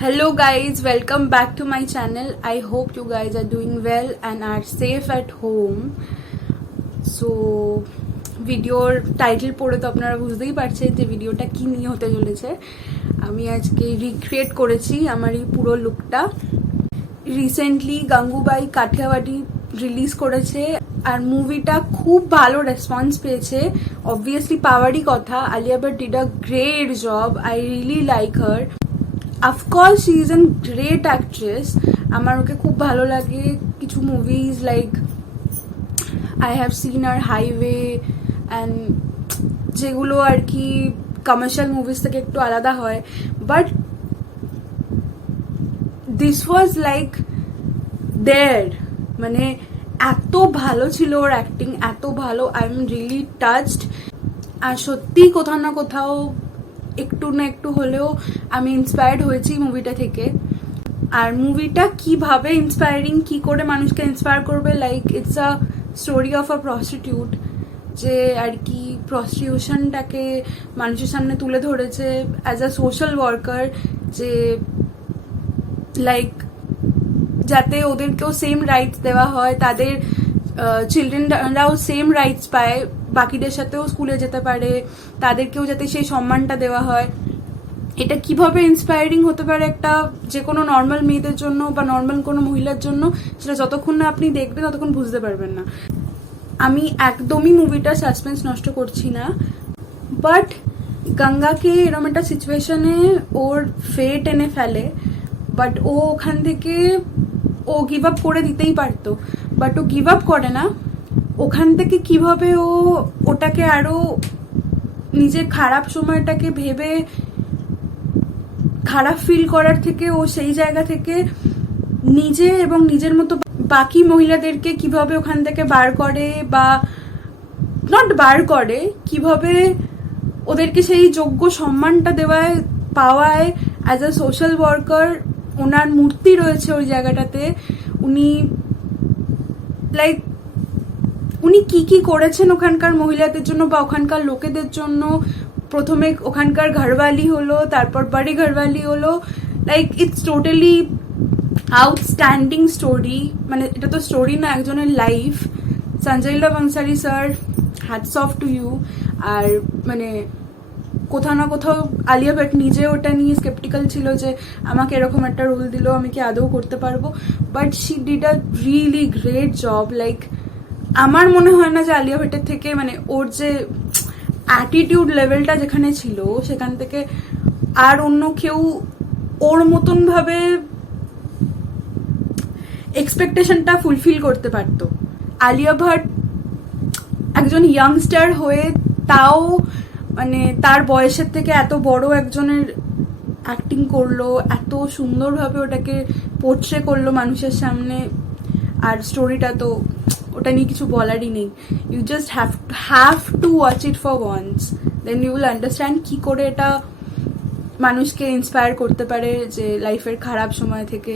Hello guys, welcome back to my channel. I hope you guys are doing well and are safe at home. So ভিডিওর title পড়ে তো আপনারা বুঝতেই পারছেন যে ভিডিওটা কি নিয়ে হতে চলেছে। আমি আজকে রিক্রিয়েট করেছি আমার এই পুরো লুকটা। রিসেন্টলি গাঙ্গুবাই কাঠিয়াওয়াড়ি রিলিজ করেছে আর মুভিটা খুব ভালো রেসপন্স পেয়েছে। অবভিয়াসলি পাওয়ারই কথা, Alia Bhatt did a great job. I really like her. Of course she is an great actress. আমার ওকে খুব ভালো লাগে। কিছু movies like I have seen আর হাইওয়ে অ্যান্ড যেগুলো আর কি কমার্শিয়াল মুভিজ থেকে একটু আলাদা হয়, but this was like there, মানে এত ভালো ছিল ওর অ্যাক্টিং, এত ভালো। I am really touched. আর সত্যি কোথাও না কোথাও একটু না একটু হলেও আমি ইন্সপায়ার্ড হয়েছি মুভিটা থেকে। আর মুভিটা কিভাবে ইন্সপায়ারিং, কি করে মানুষকে ইন্সপায়ার করবে, like it's a story of a prostitute যে আর কি প্রস্টিটিউশনটাকে মানুষের সামনে তুলে ধরেছে অ্যাজ আ সোশ্যাল ওয়ার্কার, যে লাইক যাতে ওদেরকেও সেম রাইটস দেওয়া হয়, তাদের চিলড্রেনরাও সেম রাইটস পায়, বাকিদের সাথেও স্কুলে যেতে পারে, তাদেরকেও যাতে সেই সম্মানটা দেওয়া হয়। এটা কিভাবে ইন্সপায়ারিং হতে পারে একটা যে কোনো নর্মাল মেয়েদের জন্য বা নর্মাল কোনো মহিলার জন্য, সেটা যতক্ষণ না আপনি দেখবেন ততক্ষণ বুঝতে পারবেন না। আমি একদমই মুভিটার সাসপেন্স নষ্ট করছি না, বাট গঙ্গাকে এরকম একটা সিচুয়েশনে ওর ফেট এনে ফেলে, বাট ও ওখান থেকে ও গিভ আপ করে দিতেই পারতো, বাট ও গিভ আপ করে না। ওখান থেকে কিভাবে ও ওটাকে আরো নিজের খারাপ সময়টাকে ভেবে খারাপ ফিল করার থেকে ও সেই জায়গা থেকে নিজে এবং নিজের মতো বাকি মহিলাদেরকে কিভাবে ওখান থেকে বার করে, বা নট বার করে, কিভাবে ওদেরকে সেই যোগ্য সম্মানটা দেওয়ায় পাওয়ায় অ্যাজ আ সোশ্যাল ওয়ার্কার। ওনার মূর্তি রয়েছে ওই জায়গাটাতে। উনি লাইক উনি কি কি করেছেন ওখানকার মহিলাদের জন্য বা ওখানকার লোকেদের জন্য। প্রথমে ওখানকার ঘরওয়ালি হলো, তারপর বাড়ি ঘরওয়ালি হলো। Like it's totally outstanding story. মানে এটা তো স্টোরি না, একজনের life. Sanjay Leela Bhansali sir, hats off to you. আর মানে কোথাও না কোথাও আলিয়া ভাট নিজে ওটা নিয়ে স্কেপটিক্যাল ছিল যে আমাকে এরকম একটা রোল দিল, আমি কি আদৌ করতে পারবো, but she did a really great job. Like আমার মনে হয় না যে আলিয়া ভাটের থেকে, মানে ওর যে অ্যাটিটিউড লেভেলটা যেখানে ছিল সেখান থেকে আর অন্য কেউ ওর মতন ভাবে এক্সপেকটেশনটা ফুলফিল করতে পারতো। আলিয়া ভাট একজন ইয়াংস্টার হয়ে তাও মানে তার বয়সের থেকে এত বড় একজনের অ্যাক্টিং করলো, এত সুন্দরভাবে ওটাকে পোর্ট্রে করলো মানুষের সামনে। আর স্টোরিটা তো ওটা নিয়ে কিছু বলারই নেই। You just have to watch it for once, then you will understand কি করে এটা মানুষকে ইন্সপায়ার করতে পারে যে লাইফের খারাপ সময় থেকে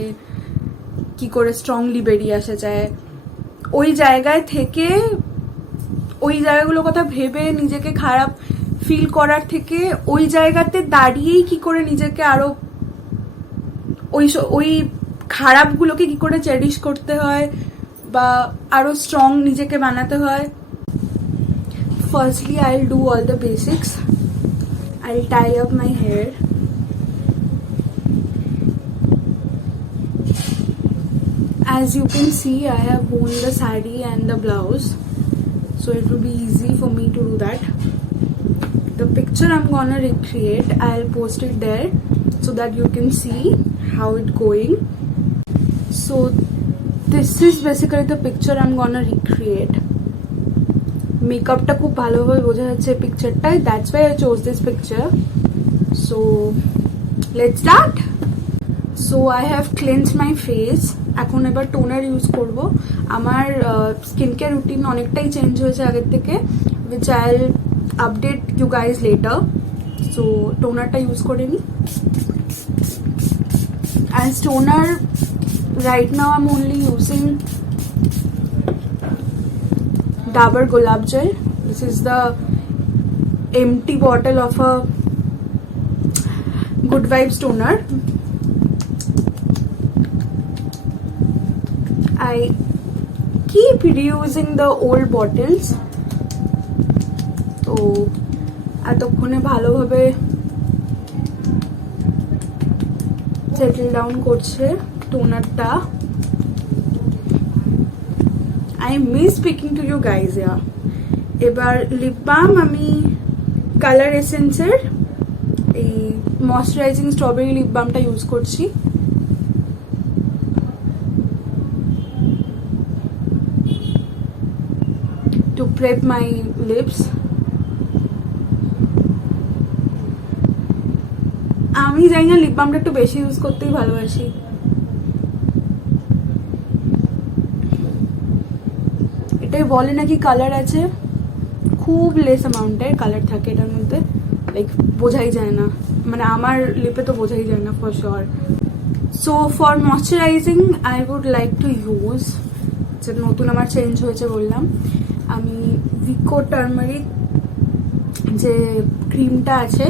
কি করে স্ট্রংলি বেরিয়ে আসা যায়। ওই জায়গায় থেকে ওই জায়গাগুলোর কথা ভেবে নিজেকে খারাপ ফিল করার থেকে ওই জায়গাতে দাঁড়িয়েই কি করে নিজেকে আরো ওই খারাপগুলোকে কি করে চেরিশ করতে হয় বা আরো স্ট্রং নিজেকে বানাতে হয়। Firstly I will do all the basics. I will tie up my hair. As you can see, I have worn the sari and the blouse, so it will be easy for me to do that. The picture I'm gonna recreate, I'll post it there so that you can see how it going. So this is basically the picture I'm gonna recreate. Makeup ta khub bhalo bhabe বোঝা যাচ্ছে পিকচারটায়, that's why I chose this picture. So let's start. So I have cleansed my face. এখন এবার toner use করব। আমার skin care routine অনেকটাই change হয়েছে আগের থেকে, which I'll update you guys later. So টোনারটা ইউজ করে নি। As toner right now I'm only using Dabur Gulab Gel. This is the empty bottle of a Good Vibes toner. I keep reusing the old bottles. তো এতক্ষণে ভালোভাবে settle down করছে টোনারটা। I miss speaking to you guys, yeah. এবার lip balm আমি colour এসেন্সের এই moisturising strawberry lip বামটা use করছি। to prep my lips. আমি জানি না লিপ বামটা একটু বেশি ইউজ করতেই ভালোবাসি। এটাই বলে নাকি কালার আছে, খুব লেস অ্যামাউন্টের কালার থাকে এটার মধ্যে, লাইক বোঝাই যায় না, মানে আমার লিপে তো বোঝাই যায় না for sure. So for moisturising I would like to use, যেটা নতুন আমার চেঞ্জ হয়েছে বললাম, আমি ভিকো টার্মারিক যে ক্রিমটা আছে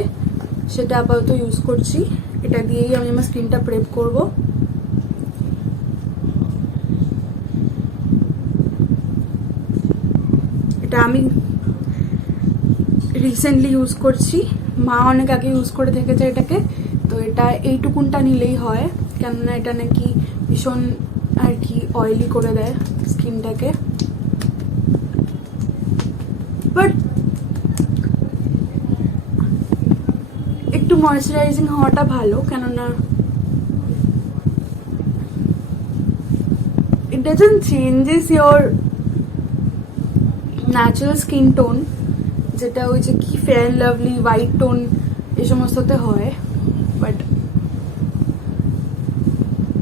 সেটা আপাতত ইউজ করছি। এটা দিয়েই আমি আমার স্কিনটা প্রেপ করব। এটা আমি রিসেন্টলি ইউজ করছি, মা অনেক আগে ইউজ করে থেকেছে এটাকে। তো এটা এইটুকুনটা নিলেই হয়, কেননা এটা নাকি ভীষণ আর কি অয়েলি করে দেয় স্কিনটাকে। বাট একটু ময়শ্চারাইজিং হওয়াটা ভালো, কেননা it doesn't changes your natural skin tone, যেটা ওই যে কি fair and lovely white tone এই সমস্ততে হয়, বাট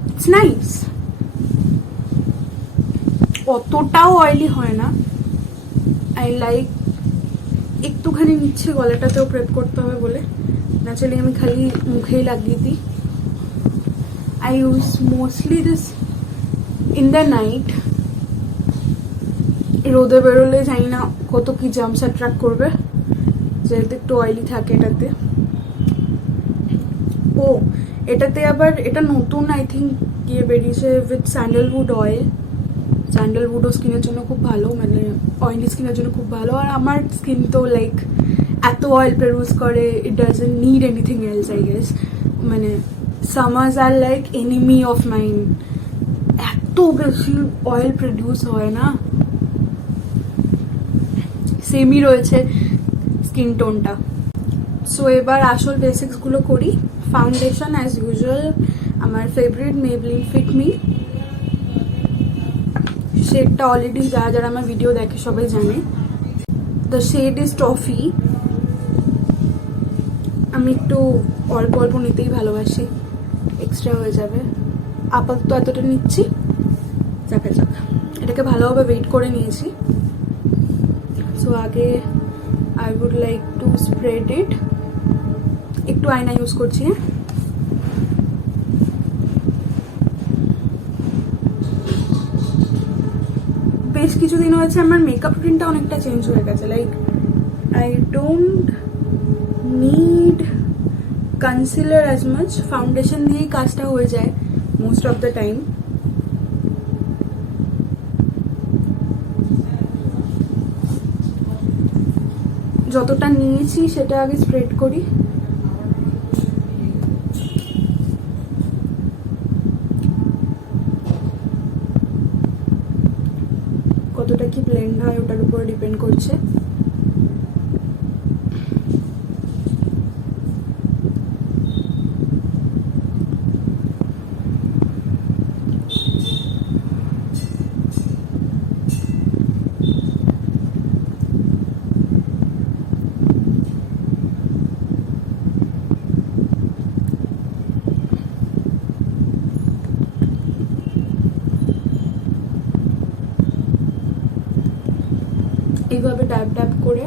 ইটস নাইস। অতটাও অয়েলি হয় না। আই লাইক একটুখানি নিচ্ছে গলাটাতেও প্রেপ করতে হবে বলে, ন্যাচারালি আমি খালি মুখেই লাগিয়ে দিই। I use mostly this in the night. রোদে বেরোলে জানি না কত কি জার্মস অ্যাট্রাক্ট করবে, যেহেতু একটু অয়েলি থাকে এটাতে। ও এটাতে আবার এটা নতুন আই থিঙ্ক গিয়ে বেরিয়েছে উইথ স্যান্ডেলউড অয়েল। স্যান্ডেলউডও স্কিনের জন্য খুব ভালো, মানে অয়েলি স্কিনের জন্য খুব ভালো। আর আমার স্কিন তো লাইক এত অয়েল প্রডিউস করে, it doesn't need anything else I guess. মানে summers are like enemy of mine, এত বেশি অয়েল প্রডিউস হয় না। সেমই রয়েছে স্কিন টোনটা। সো এবার আসল বেসিক্সগুলো করি। ফাউন্ডেশন অ্যাজ ইউজুয়াল আমার ফেভারিট মেবলিন ফিট মি, শেডটা অলরেডি যারা যারা আমার ভিডিও দেখে সবাই জানে। The shade is toffee. আমি একটু অল্প অল্প নিতেই ভালোবাসি, এক্সট্রা হয়ে যাবে। আপাতত এতটা নিচ্ছি, যাকে যাক। এটাকে ভালোভাবে ওয়েট করে নিয়েছি। সো আগে I would like to spread it. একটু আয়না ইউজ করছি। বেশ কিছুদিন হয়েছে আমার মেকআপ রুটিনটা অনেকটা চেঞ্জ হয়ে গেছে। Like I don't need concealer as much, foundation দিয়েই কাজটা হয়ে যায় মোস্ট অফ দ্য টাইম। যতটা নিয়েছি সেটা আগে স্প্রেড করি। কতটা কি ব্লেন্ড হয় ওটার উপর ডিপেন্ড করছে। এইভাবে ড্যাব ড্যাব করে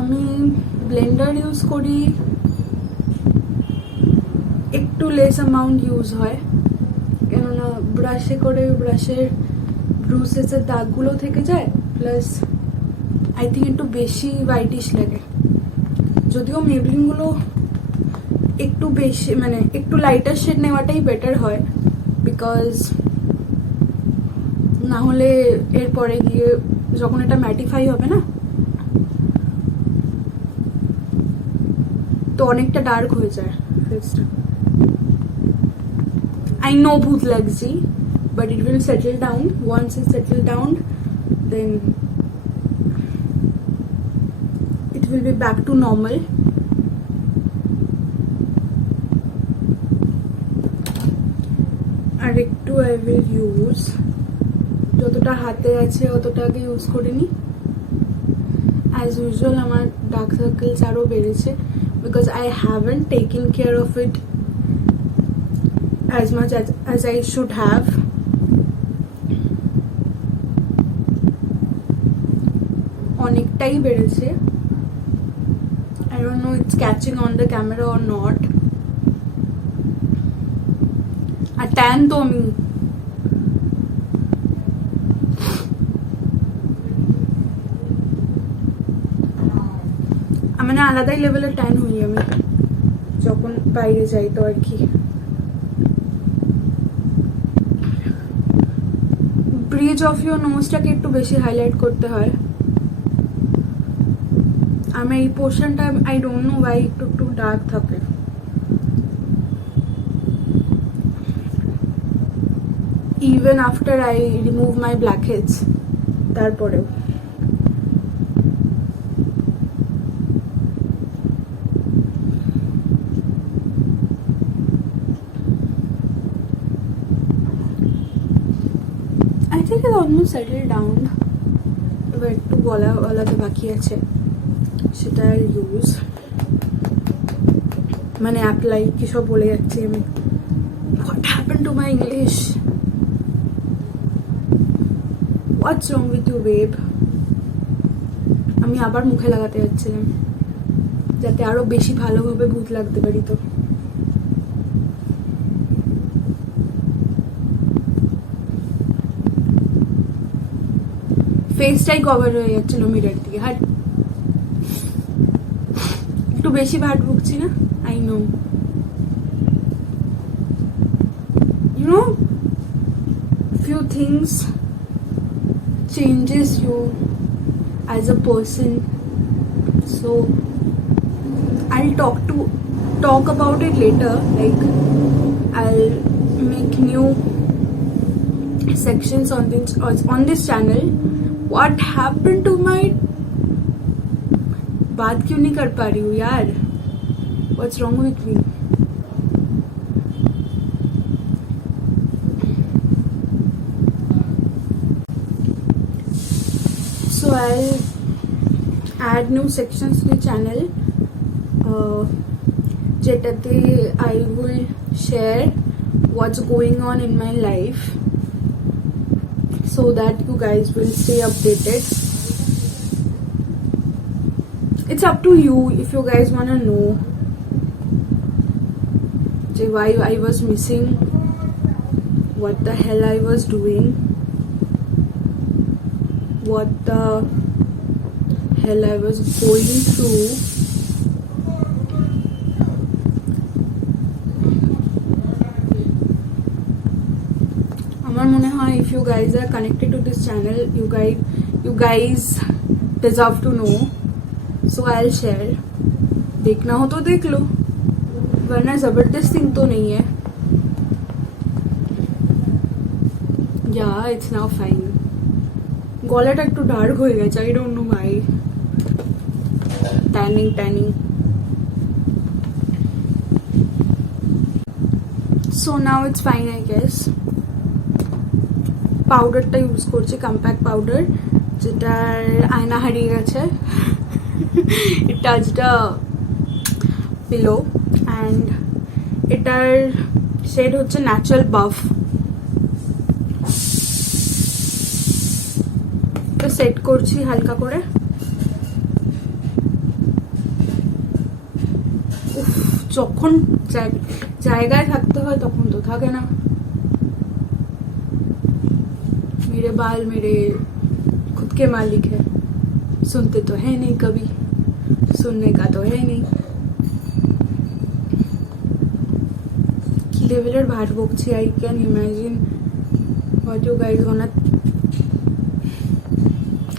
আমি ব্লেন্ডার ইউজ করি, একটু লেস অ্যামাউন্ট ইউজ হয়, কেননা ব্রাশে করে ব্রাশের ব্রুসেসের দাগগুলো থেকে যায়, প্লাস আই থিঙ্ক একটু বেশি হোয়াইটিশ লাগে। যদিও মেবলিনগুলো একটু বেশি মানে একটু লাইটার শেড নেওয়াটাই বেটার হয়, বিকজ না হলে এরপরে গিয়ে যখন এটা ম্যাটিফাই হবে না তো অনেকটা ডার্ক হয়ে যায় ফেসটা। I know bhoot lagzi, but it will settle down. Once it settle down, then it will be back to normal. আর একটু I will use যতটা হাতে আছে অতটা আগে ইউজ করে নি। As usual আমার ডার্ক সার্কেলস আরো বেড়েছে because I haven't taken care of it as much as I should have. অনেকটাই বেড়েছে। I don't know it's catching on the camera or not. আর ট্যান তো আমি মানে আলাদাই লেভেলের ট্যান হই আমি যখন বাইরে যাই তো আর কি। ব্রিজ অফ ইউর নোজটাকে একটু বেশি হাইলাইট করতে হয়। আমার এই পোর্শনটা আই ডোন্ট নো ওয়াই একটু একটু ডার্ক থাকে। Even after I remove my black heads তারপরেও I think it's almost settled down. এবার একটু গলাতে বাকি আছে সেটা ইউজ মানে অ্যাপ্লাই কি সব বলে যাচ্ছি আমি। What happened to my English? What's wrong with you, babe? আমি আবার মুখে লাগাতে যাচ্ছিলাম যাতে আরো বেশি ভালোভাবে ভূত লাগতে পারি। তো ফেসটাই কভার হয়ে যাচ্ছিল মিরর দিয়ে। হাট একটু বেশি ভাট ভুগছি না? I know, you know, few things changes you as a person, so I'll talk about it later. Like I'll make new sections on this channel. What happened to my बात क्यों नहीं कर पा रही हूँ यार? What's wrong with me? So I'll add new sections to the channel. যেটাতে I will share what's going on in my life so that you guys will stay updated. It's up to you if you guys want to know why I was missing, what the hell I was doing, what the hell I was going through. আমার মনে হয় if you guys are connected to this channel, you guys deserve to know. So I'll share. देखना हो तो देख लो, वरना जबरदस्त thing तो नहीं है। Yeah, it's now fine. গলাটা একটু ডার্ক হয়ে গেছে, I don't know why. Tanning. So now it's fine, I guess. পাউডারটা ইউজ করছি, কম্প্যাক্ট পাউডার, যেটার আয়না হারিয়ে গেছে। It touched a pillow and এটার শেড হচ্ছে ন্যাচারাল বাফ। তো সেট করছি হালকা করে। যখন জায়গায় থাকতে হয় তখন তো থাকে না। मेरे बाल मेरे खुद के मालिक है, सुनते तो है नहीं, कभी सुनने का तो है नहीं। কি লেভেলের Bhatt বকছি। I can imagine what you guys gonna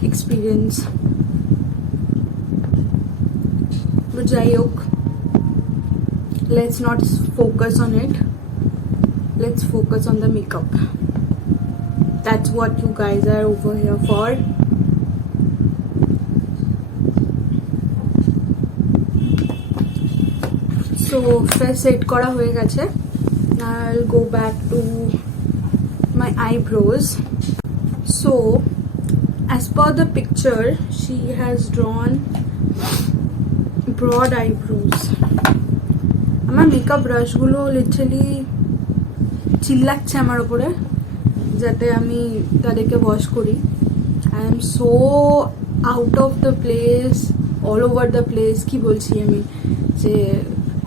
experience. But যাই হোক, let's not focus on it. Let's focus on the makeup. That's what you guys are over here for. So face set করা হয়ে গেছে. I'll go back to my eyebrows. So as per the picture, she has drawn broad eyebrows. আমার makeup ব্রাশগুলো literally চিল্লাচ্ছে আমার উপরে যাতে আমি তাদেরকে ওয়াশ করি. I am so out of the place, all over the place. কি বলছি আমি, যে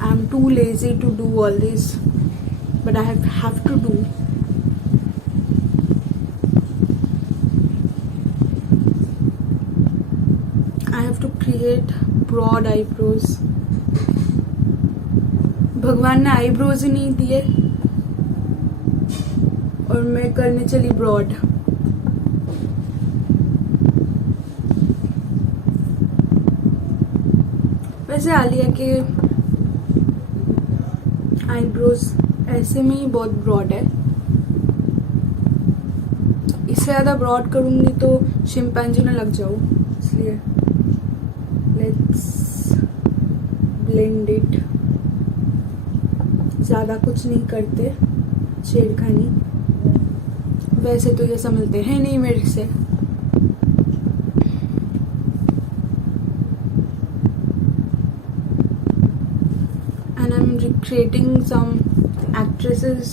I am too lazy to do all this, but I have to do. I have to create broad eyebrows. भगवान ने eyebrows ही नहीं दिए और मैं करने चली ब्रॉड. वैसे आलिया के आईब्रोज ऐसे में ही बहुत ब्रॉड है. इससे ज्यादा ब्रॉड करूंगी तो शिम्पैंजी में लग जाऊं, इसलिए लेट्स ब्लेंड इट. ज्यादा कुछ नहीं करते, छेड़खानी. वैसे तो ये समझते हैं नहीं मेरे से. And I'm recreating some actresses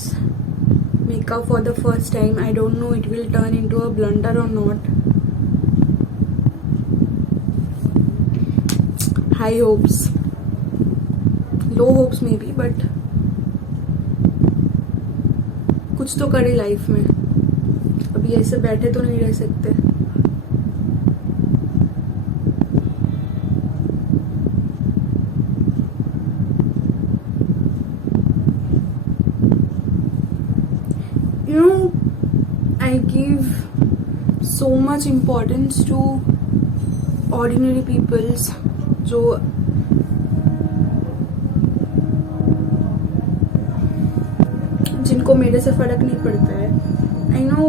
makeup for the first time. I don't know it will turn into a blunder or not. High hopes, low hopes maybe, but कुछ तो करे लाइफ में. अभी ऐसे बैठे तो नहीं रह सकते. You know, I give so much importance to ordinary peoples जो जिनको मेरे से फर्क नहीं पड़ता है. I know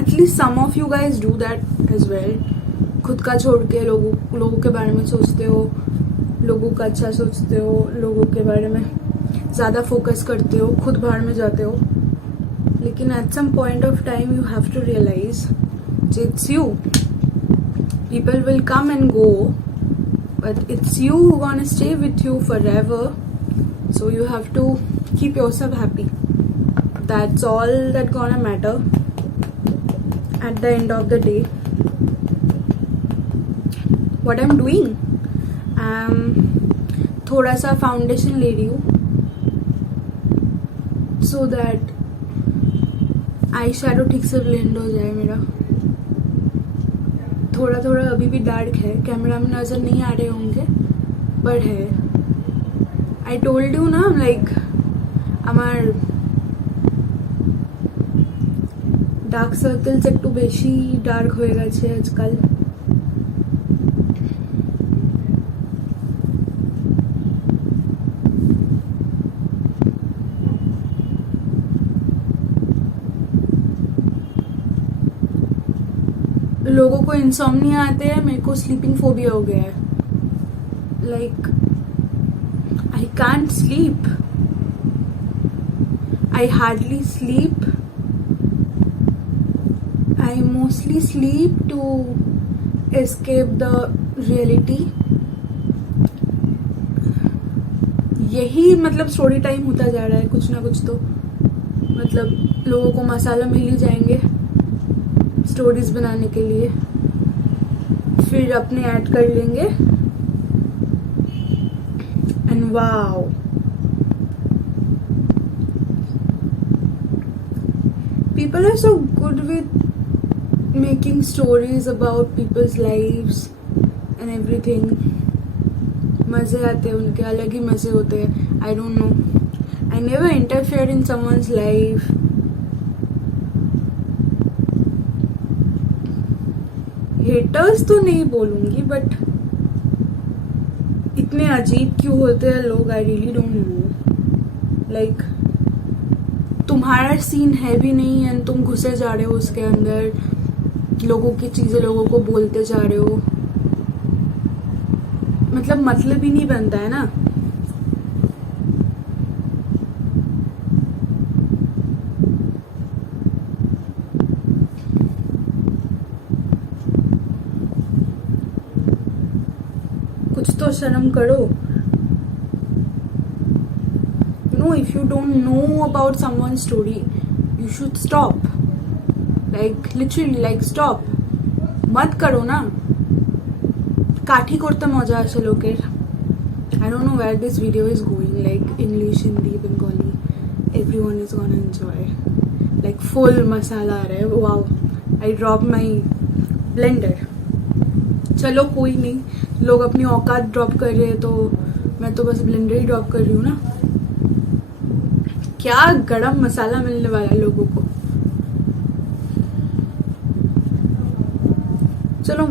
at least some of you guys do that as well. खुद का छोड़ के लोगों के बारे में सोचते हो, लोगों का अच्छा सोचते हो, लोगों के बारे में ज़्यादा फोकस करते हो, खुद बाहर में जाते हो. लेकिन at some point of time you have to realise it's you. People will come and go, but it's you who gonna stay with you forever. So you have to keep yourself happy. That's all that gonna matter at the end of the day. What I'm doing, थोड़ा सा foundation ले रही हूँ so that eye shadow ठीक से blend हो जाए मेरा. थोड़ा थोड़ा अभी भी डार्क है, कैमरा में नजर नहीं आ रहे होंगे पर है. आई टोल्ड यू ना, लाइक আমার ডার্ক সার্কেলস একটু বেশি ডার্ক হয়ে গেছে আজকাল. लोगों को इंसोम्निया आते हैं, मेरे को स्लीपिंग फोबिया हो गया है. Like I can't sleep, I hardly sleep. I mostly sleep to escape the reality. यही मतलब स्टोरी टाइम होता जा रहा है कुछ ना कुछ तो. मतलब लोगों को मसाला मिल ही जाएंगे स्टोरीज बनाने के लिए, फिर अपने ऐड कर लेंगे and wow. People are so good with making stories about people's lives and everything. मजे आते हैं उनके, अलग ही मजे होते हैं. आई don't no, I never interfere in someone's life. Haters तो नहीं बोलूंगी, बट इतने अजीब क्यों होते हैं लोग, I really don't know. Like तुम्हारा सीन है भी नहीं एंड तुम घुसे जा रहे हो उसके अंदर, लोगों की चीजें लोगों को बोलते जा रहे हो. मतलब ही नहीं बनता है ना. कुछ तो शर्म करो. No, if you don't know about someone's story, you should stop. Like literally, like stop. मत करो ना. काठी करते मजा आसे लोकेर. I don't know where this video is going. Like English, Hindi, Bengali, everyone is gonna enjoy. Like full masala आ रहा है. Wow, I dropped my blender. चलो कोई नहीं, लोग अपनी औकात ड्रॉप कर रहे हैं तो मैं तो बस ब्लेंडर ही ड्रॉप कर रही हूँ ना. क्या गरम मसाला मिलने वाला है लोगों को. चलो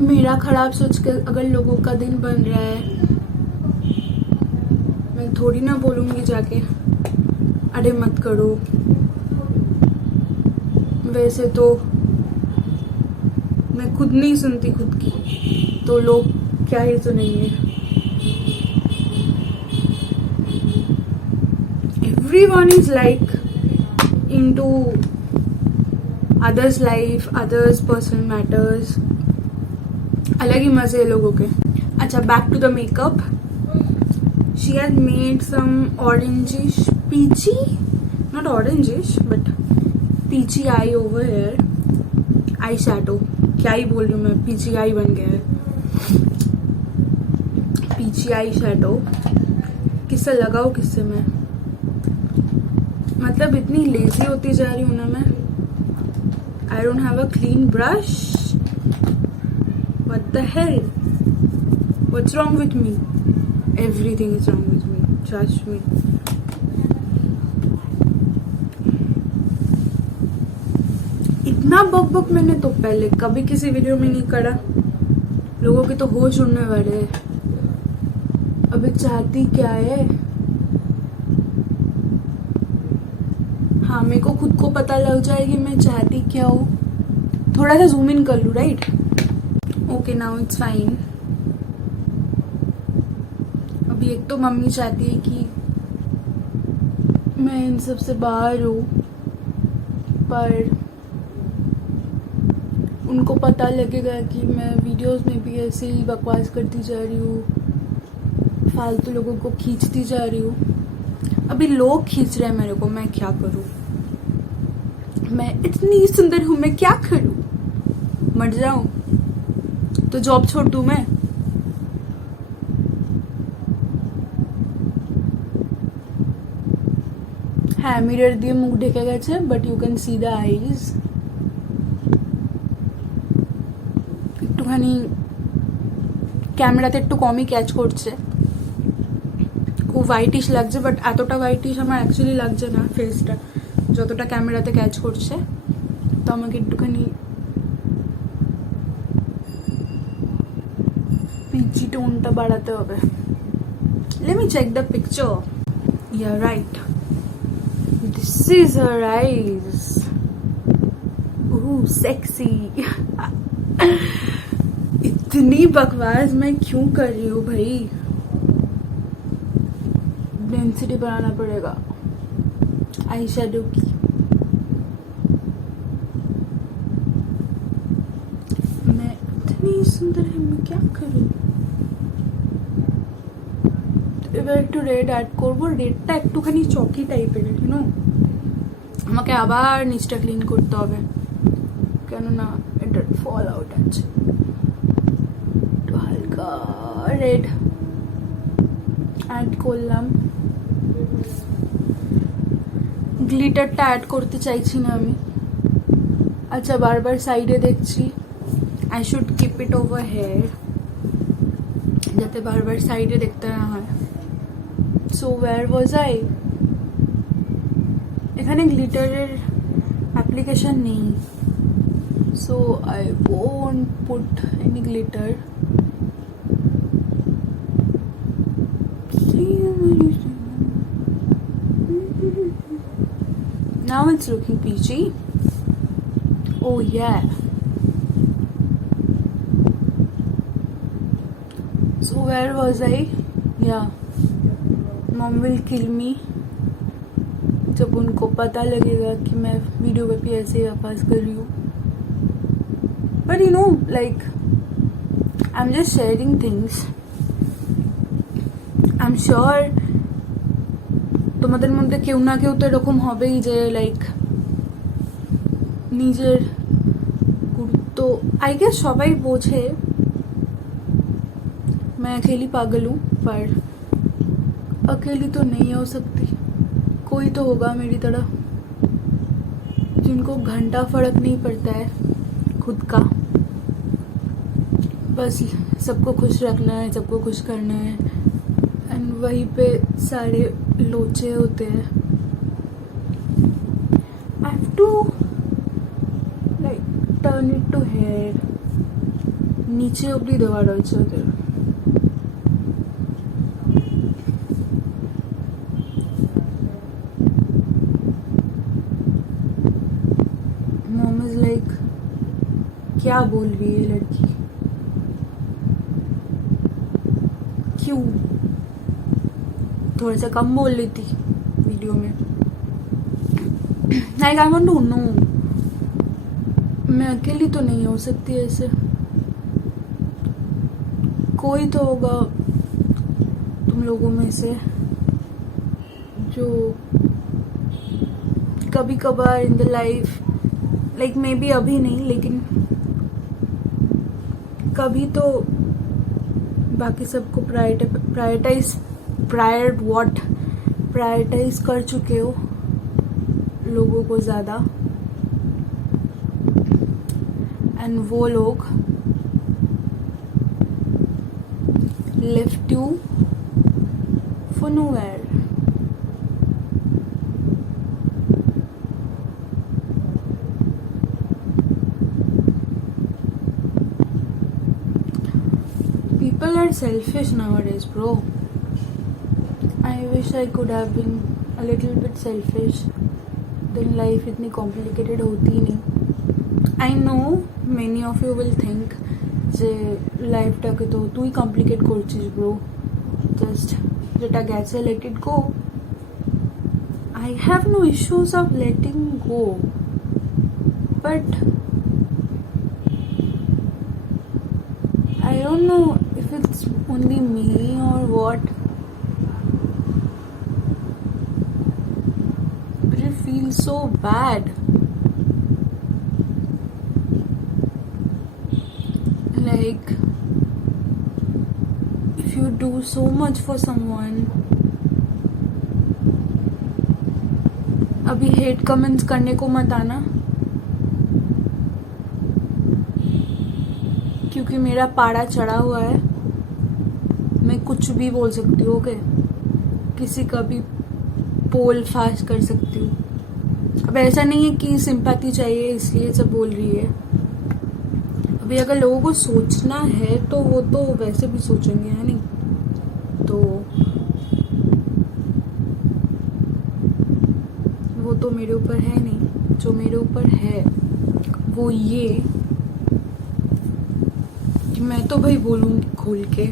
मेरा खराब सोच के अगर लोगों का दिन बन रहा है, मैं थोड़ी ना बोलूंगी जाके अरे मत करो. वैसे तो मैं खुद नहीं सुनती खुद की, तो लोग क्या ही सुनेंगे. Everyone is like into others' life, others' personal matters. अलग ही मजे हैं लोगों के. अच्छा, back to the makeup. She has made some orangish, peachy, not orangish, but peachy eye over here. Eyeshadow. क्या ही बोल रही हूँ मैं, peachy eye बन गया है. peachy eyeshadow. किससे लगाऊं, किससे मैं, मतलब इतनी लेजी होती जा रही हूँ ना मैं. I don't have a clean brush. What the hell, what's wrong with me. Everything is wrong with me, trust me. इतना बक बक मैंने तो पहले कभी किसी वीडियो में नहीं करा. लोगों के तो होश उड़ने वाले हैं. अभी चाहती क्या है. हाँ, मेरे को खुद को पता लग जाएगी मैं चाहती क्या हूँ. थोड़ा सा जूम इन कर लूँ, right. Okay, now it's fine. अभी एक तो मम्मी चाहती है कि मैं इन सब से बाहर हूँ, पर उनको पता लगेगा कि मैं वीडियोस में भी ऐसे ही बकवास करती जा रही हूँ, फालतू लोगों को खींचती जा रही हूँ. अभी लोग खींच रहे हैं मेरे को, मैं क्या करूँ. मैं इतनी सुंदर हूँ, मैं क्या करूँ. मर जाऊं तो जॉब छोड़ दूं मैं. হ্যাঁ, মিরর দিয়ে মুখ ঢেকে গেছে, but you can see the eyes. একটুখানি ক্যামেরাতে একটু কমই ক্যাচ করছে, খুব হোয়াইটিশ লাগছে, বাট এতটা হোয়াইটিশ আমার অ্যাকচুয়ালি লাগছে না ফেসটা, যতটা ক্যামেরাতে ক্যাচ করছে. তো আমাকে একটুখানি পিচি টোনটা বাড়াতে হবে. Let me check the picture. Yeah, right. This is her eyes. Ooh, sexy. इतनी बकवास मैं क्यों कर रही हूँ भाई. डेंसिटी बढ़ाना पड़ेगा आई शेडो की. मैं इतनी सुंदर है, मैं क्या करूँ. এবার একটু রেড অ্যাড করবো. রেডটা একটুখানি চকি টাইপের, ইউনো. আমাকে আবার নিচটা ক্লিন করতে হবে, কেননা এটা ফল আউট আছে. একটু হালকা রেড অ্যাড করলাম. গ্লিটারটা অ্যাড করতে চাইছি না আমি. আচ্ছা, বারবার সাইডে দেখছি. I should keep it over here. যাতে বারবার সাইডে দেখতে না হয়। So where was I? এখানে গ্লিটারের অ্যাপ্লিকেশন নেই, so I won't put any glitter. Now it's looking peachy. Oh yeah. So where was I? Yeah. Mom will kill me जब उनको पता लगेगा कि मैं वीडियो पे भी ऐसे आवाज कर रही हूँ. But you know, like, I'm just sharing things. I'm sure তোমাদের মধ্যে কেউ না কেউ তো এরকম হবেই যে লাইক নিজের গুরুত্ব आई गेस সবাই বোঝে। मैं अकेली पागल हूँ, पर अकेली तो नहीं हो सकती। कोई तो होगा मेरी तरह जिनको घंटा फर्क नहीं पड़ता है खुद का, बस सबको खुश रखना है, सबको खुश करना है, एंड वहीं पे सारे लोचे होते हैं। I have to like turn it to here, নিচে অবধি দেওয়া রয়েছে ওদের। मॉम इज लाइक क्या बोल रही है लड़की, क्यों? थोड़ा सा कम बोल लेती वीडियो में। Like I want to know, मैं अकेली तो नहीं हो सकती ऐसे, कोई तो होगा तुम लोगों में से जो कभी कभार in the life, like may be अभी नहीं लेकिन कभी तो बाकी सबको प्रायोरिटाइज कर चुके हो लोगों को ज़्यादा, एंड वो लोग left you for nowhere. People are selfish nowadays, bro. I wish I could have been a little bit selfish, then life इतनी complicated होती नहीं. I know many of you will think যে লাইফটাকে তো তুই কমপ্লিকেট করছিস ব্রো, জাস্ট যেটা গেছে let it go. I have no issues of letting go, but I don't know if it's only me or what, but it feels so bad. Like, if you do so much for someone, अभी hate comments करने को मत आना, क्योंकि मेरा पारा चढ़ा हुआ है, मैं कुछ भी बोल सकती हूँ। ओके, किसी का भी पोल फास्ट कर सकती हूँ। अब ऐसा नहीं है कि सिंपैथी चाहिए इसलिए सब बोल रही है। अभी अगर लोगों को सोचना है तो वो तो वैसे भी सोचेंगे, है नहीं? तो वो तो मेरे ऊपर है नहीं, जो मेरे ऊपर है वो ये कि मैं तो भाई बोलूँगी खोल के,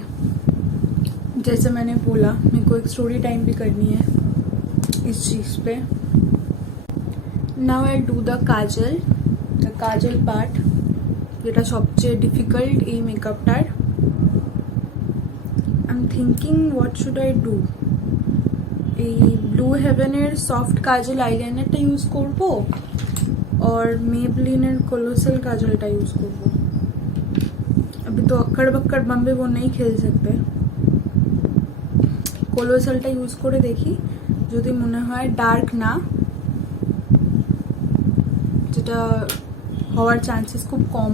जैसे मैंने बोला मेरे को एक स्टोरी टाइम भी करनी है इस चीज़ पे। Now I do the kajal part, যেটা সবচেয়ে ডিফিকাল্ট এই মেকআপটার। I am thinking what should I do. এই ব্লু হেভেনের সফট কাজল আইলাইনারটা ইউজ করব और मेबलिনের कोलोसल काजलটা ইউজ করব। अभी तो अक्कड़ बक्कड़ बम्बे वो नहीं खेल सकते, कोलोसलটা ইউজ করে দেখি, যদি মনে হয় ডার্ক না, যেটা হওয়ার চান্সেস খুব কম,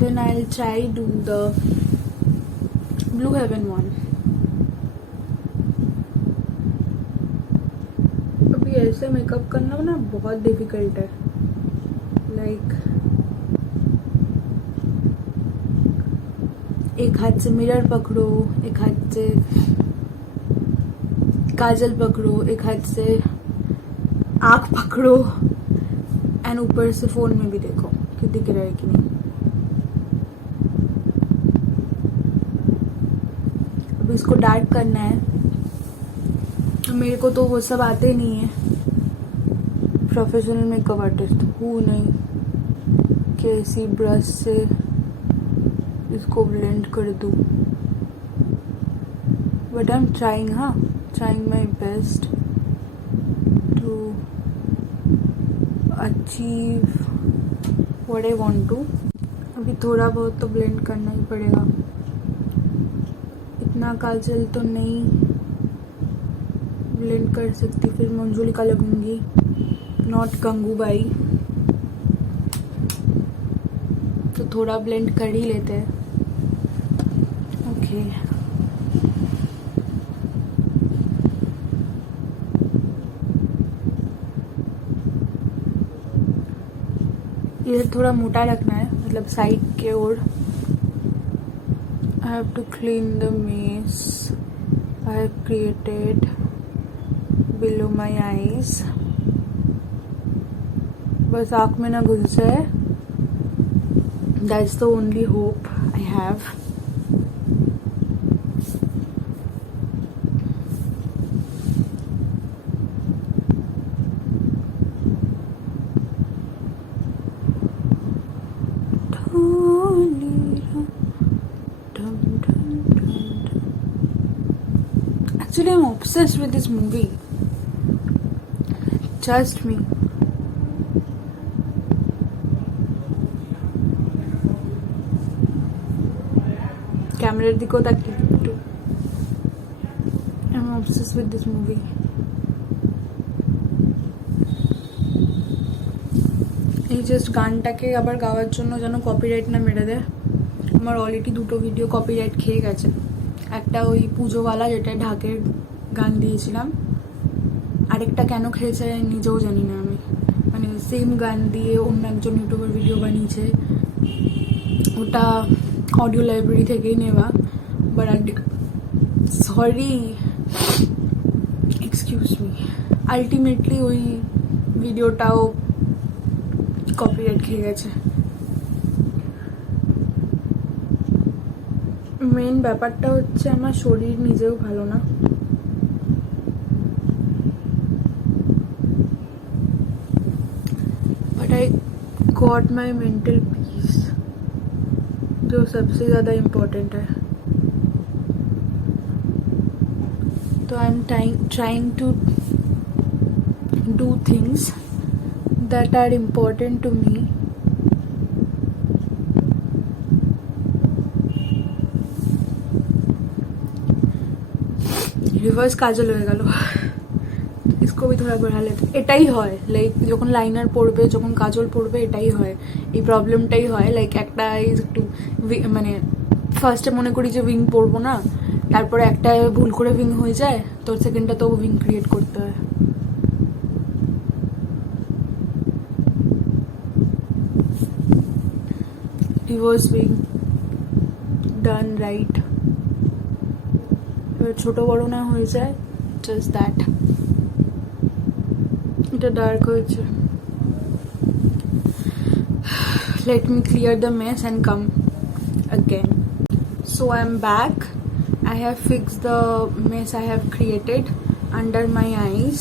then I'll try do the blue heaven one. अभी ऐसे मेकअप करना ना बहुत डिफिकल्ट है। लाइक एक हाथ से मिरर पकड़ो, एक हाथ से काजल पकड़ो, एक हाथ से आँख पकड़ो, एंड ऊपर से फोन में भी देखो कि दिख रहा है कि नहीं। अभी इसको डार्क करना है। मेरे को तो वो सब आते नहीं है, प्रोफेशनल मेकअप आर्टिस्ट हूँ नहीं कि ऐसी ब्रश से इसको ब्लेंड कर दूँ, बट आई एम ट्राइंग, हाँ trying my best to achieve what I want to. अभी थोड़ा बहुत तो ब्लेंड करना ही पड़ेगा, इतना काजल तो नहीं ब्लेंड कर सकती, फिर मंजुलिका लगूंगी, नॉट गंगूबाई। तो थोड़ा ब्लेंड कर ही लेते हैं। ओके इधर थोड़ा मोटा रखना है, मतलब साइड के ओर। I have to clean the mess I have created below my eyes. बस आँख में ना घुस जाए, that's the only hope I have. Actually, I'm obsessed with this movie. Trust me. Camera दिखो ताकि I'm obsessed with this movie. এই just গানটাকে আবার গাওয়ার জন্য যেন কপিরাইট না মেরে দেয়। আমার অলরেডি দুটো ভিডিও কপিরাইট খেয়ে গেছে। একটা ওই পুজোওয়ালা, যেটা ঢাকের গান দিয়েছিলাম, আরেকটা কেন খেয়েছে নিজেও জানি না আমি। মানে সেম গান দিয়ে অন্য একজন ইউটিউবার ভিডিও বানিয়েছে, ওটা অডিও লাইব্রেরি থেকেই নেওয়া। But sorry, excuse me, ultimately ওই ভিডিওটাও কপিরাইট খেয়ে গেছে। মেন ব্যাপারটা হচ্ছে আমার শরীর নিজেও ভালো না। But I got my mental peace, जो सबसे ज़्यादा इम्पोर्टेंट है। तो I am trying to do things that are important to me. Reverse kajal হয়ে গেল, इसको भी थोड़ा बढ़ा लेते। এটাই হয় লাইক যখন লাইনার পড়বে, যখন কাজল পড়বে, এটাই হয়, এই প্রবলেমটাই হয়। লাইক একটা একটু মানে ফার্স্টে মনে করি যে উইং পড়বো না, তারপরে একটা ভুল করে উইং হয়ে যায়, তো সেকেন্ডটা তো উইং ক্রিয়েট করতে হয়। রিভার্স উইং ডান রাইট, ছোট বড় না হয়ে যায়, জাস্ট দ্যাট। এটা ডার্ক হয়েছে। Let me clear the mess and come again. So I am back. I have fixed the mess I have created under my eyes.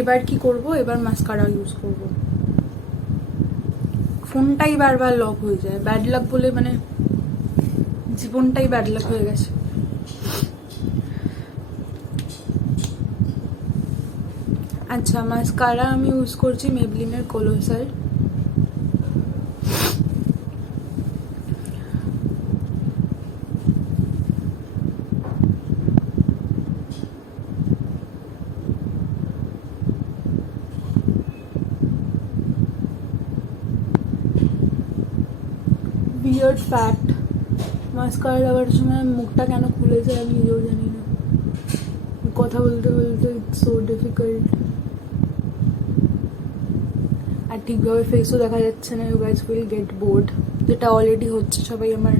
এবার কি করব, এবার মাস্কারা ইউজ করব। ফোনটাই বারবার লক হয়ে যায়, ব্যাড লাক বলে, মানে জীবনটাই ব্যাড লাক হয়ে গেছে। আচ্ছা, মাস্কারা আমি ইউজ করছি মেবলিনের কোলোসাল। বিয়ার্ড ফ্যাক্ট, মাস্কারা লাগার সময় মুখটা কেন খুলে যায় আমি নিজেও জানি না, কথা বলতে বলতে ইটস সো ডিফিকাল্ট। আর ঠিকভাবে ফেসও দেখা যাচ্ছে না, you guys will get bored, যেটা অলরেডি হচ্ছে সবাই আমার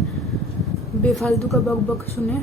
বেফালতু কা বক বক শুনে।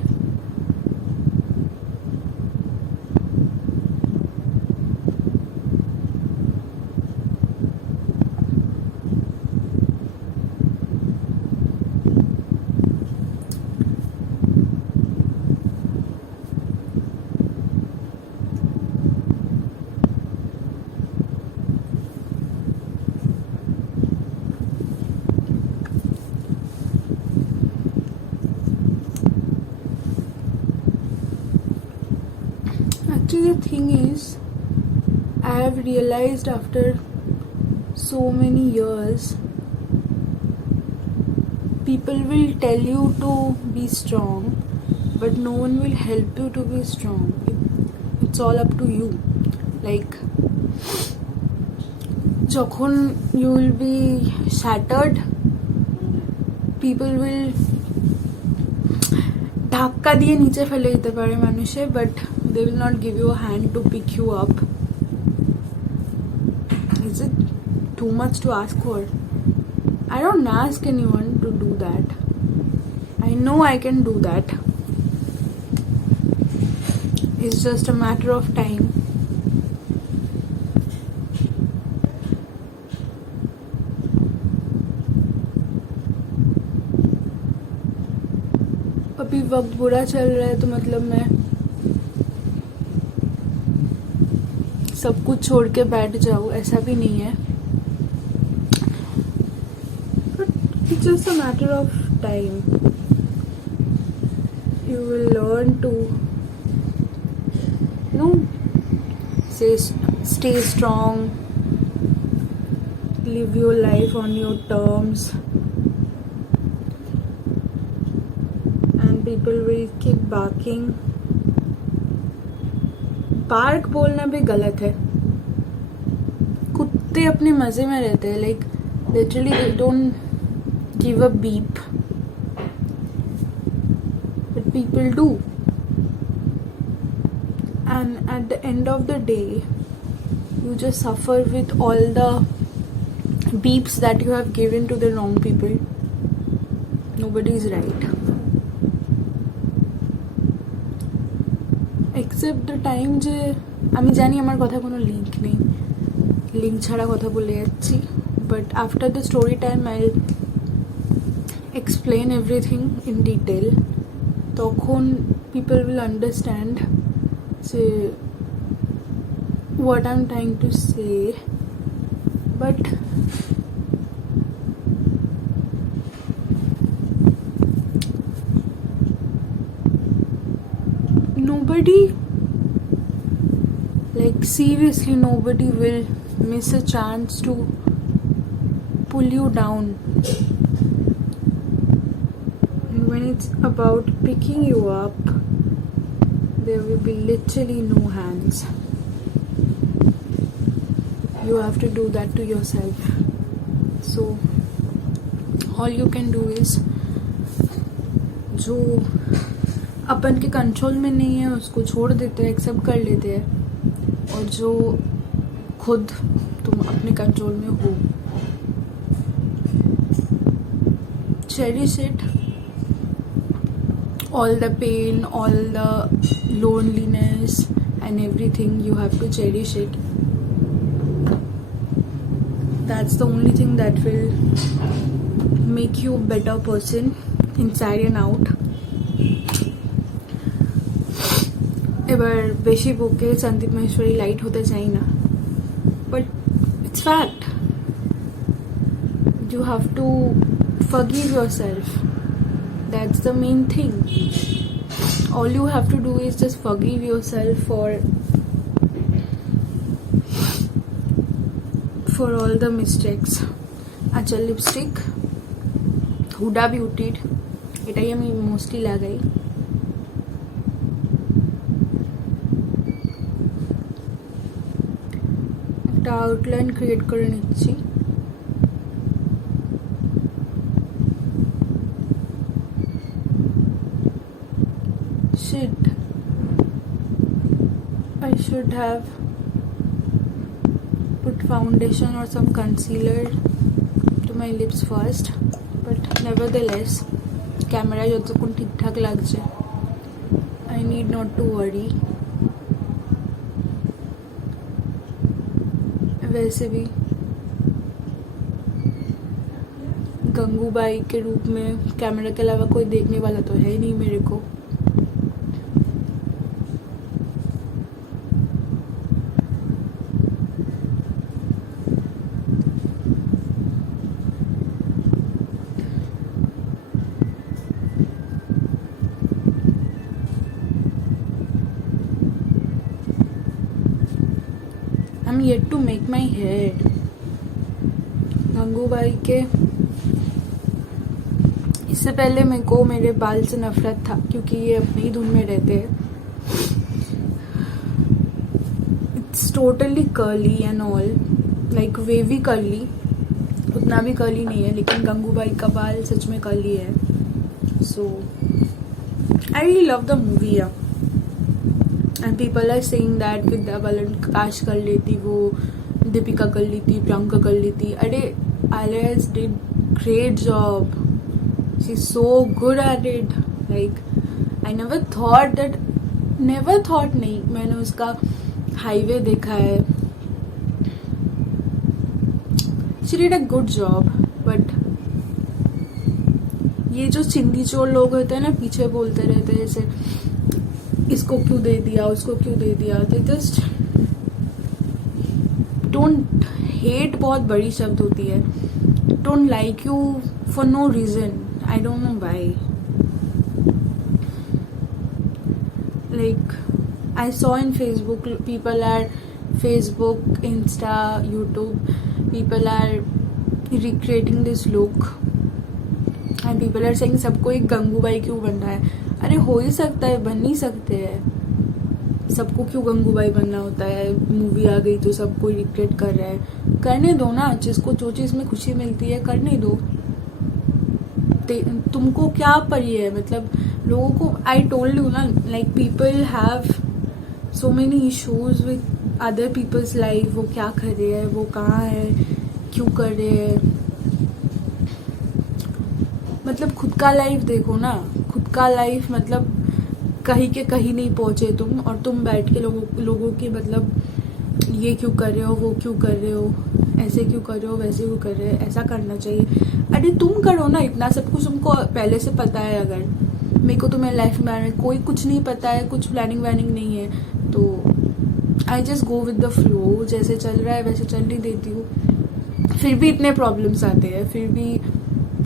Actually, the thing is, I have realized after so many years, people will tell you to be strong, but no one will help you to be strong. It's all up to you. Like, যখন you will be shattered, people will ধাক্কা দিয়ে নিচে ফেলে দিতে পারে মানুষে, but they will not give you a hand to pick you up. Is it too much to ask for? I don't ask anyone to do that. I know I can do that. It's just a matter of time. अभी वक्त बुरा चल रहा है तो मतलब मैं सब कुछ छोड़ के बैठ जाऊँ, ऐसा भी नहीं है, it's just a matter of time. You will learn to, you know, stay strong, live your life on your terms, and people will keep barking. Park बोलना भी गलत है, कुत्ते अपने मजे में रहते हैं, like literally they don't give a beep, but people do, and at the end of the day you just suffer with all the beeps that you have given to the wrong people. Nobody is right. Except the time যে আমি জানি আমার কথা কোনো link নেই, link ছাড়া কথা বলে যাচ্ছি, but after the story time I explain everything in detail, তখন পিপল উইল আন্ডারস্ট্যান্ড যে what I'm trying to say. But nobody, like seriously nobody will miss a chance to pull you down. And when it's about picking you up, there will be literally no hands. You have to do that to yourself. So all you can do is जो अपन के control में नहीं है उसको छोड़ देते हैं, accept कर लेते हैं, और जो खुद तुम अपने कंट्रोल में हो, cherish it, all the pain, all the loneliness and everything, you have to cherish it. That's the only thing that will make you a better person inside and out. এবার বেশি বকে সন্দীপ মাহেশ্বরী লাইট হতে চাই না, but it's fact. You have to forgive yourself. That's the main thing. All you have to do is just forgive yourself for all the mistakes. আচ্ছা, lipstick Hooda বিউটির, এটাই আমি mostly লাগাই। একটা আউটলাইন ক্রিয়েট করে নিচ্ছি। shit, I should have put foundation or some concealer to my lips first, but nevertheless camera যতক্ষণ ঠিকঠাক লাগছে I need not to worry. वैसे भी गंगूबाई के रूप में कैमरा के अलावा कोई देखने वाला तो है ही नहीं मेरे को. I'm yet to make my hair. Gangubai के इससे पहले मेरे को मेरे बाल से नफरत था क्योंकि ये अपनी ही धुन में रहते हैं. It's totally curly and all, like wavy curly. उतना भी कर्ली नहीं है लेकिन गंगूबाई का बाल सच में कर्ली है. So I really love the movie. And people are saying that Vidya Balan काश कर लेती, वो दीपिका कर लेती, प्रियंका कर लेती. अरे Alia did great job. She is so good at it. Like I never thought नहीं, मैंने उसका हाईवे देखा है. She did a good job. But ये जो चिंदी चोर लोग होते हैं ना, पीछे बोलते रहते हैं जैसे इसको क्यों दे दिया, उसको क्यों दे दिया. दे जस्ट डोंट हेट, बहुत बड़ी शब्द होती है. Don't like you for no reason. I don't know why. Like I saw in Facebook, people are Facebook, Insta, YouTube, people are recreating this look and people are saying सबको एक गंगूबाई क्यों बनना है. अरे हो ही सकता है, बन ही सकते हैं. सबको क्यों गंगूबाई बनना होता है. मूवी आ गई तो सब कोई रिक्रिएट कर रहा है. करने दो ना, जिसको जो चीज़ में खुशी मिलती है करने दो. तुमको क्या पड़ी है. मतलब लोगों को, आई टोल्ड यू ना, like people have so many issues with other people's life. वो क्या कर रहे हैं, वो कहाँ है, क्यों कर रहे हैं. मतलब खुद का लाइफ देखो ना. खुद का लाइफ मतलब कहीं के कहीं नहीं पहुंचे तुम, और तुम बैठ के लोगों की मतलब ये क्यों कर रहे हो, वो क्यों कर रहे हो, ऐसे क्यों कर रहे हो, वैसे क्यों कर रहे हो, ऐसा करना चाहिए. अरे तुम करो ना. इतना सब कुछ तुमको पहले से पता है. अगर मेरे को तुम्हें लाइफ में कोई कुछ नहीं पता है, कुछ प्लानिंग वैनिंग नहीं है, तो I just go with the flow. जैसे चल रहा है वैसे चलने देती हूँ. फिर भी इतने प्रॉब्लम्स आते हैं, फिर भी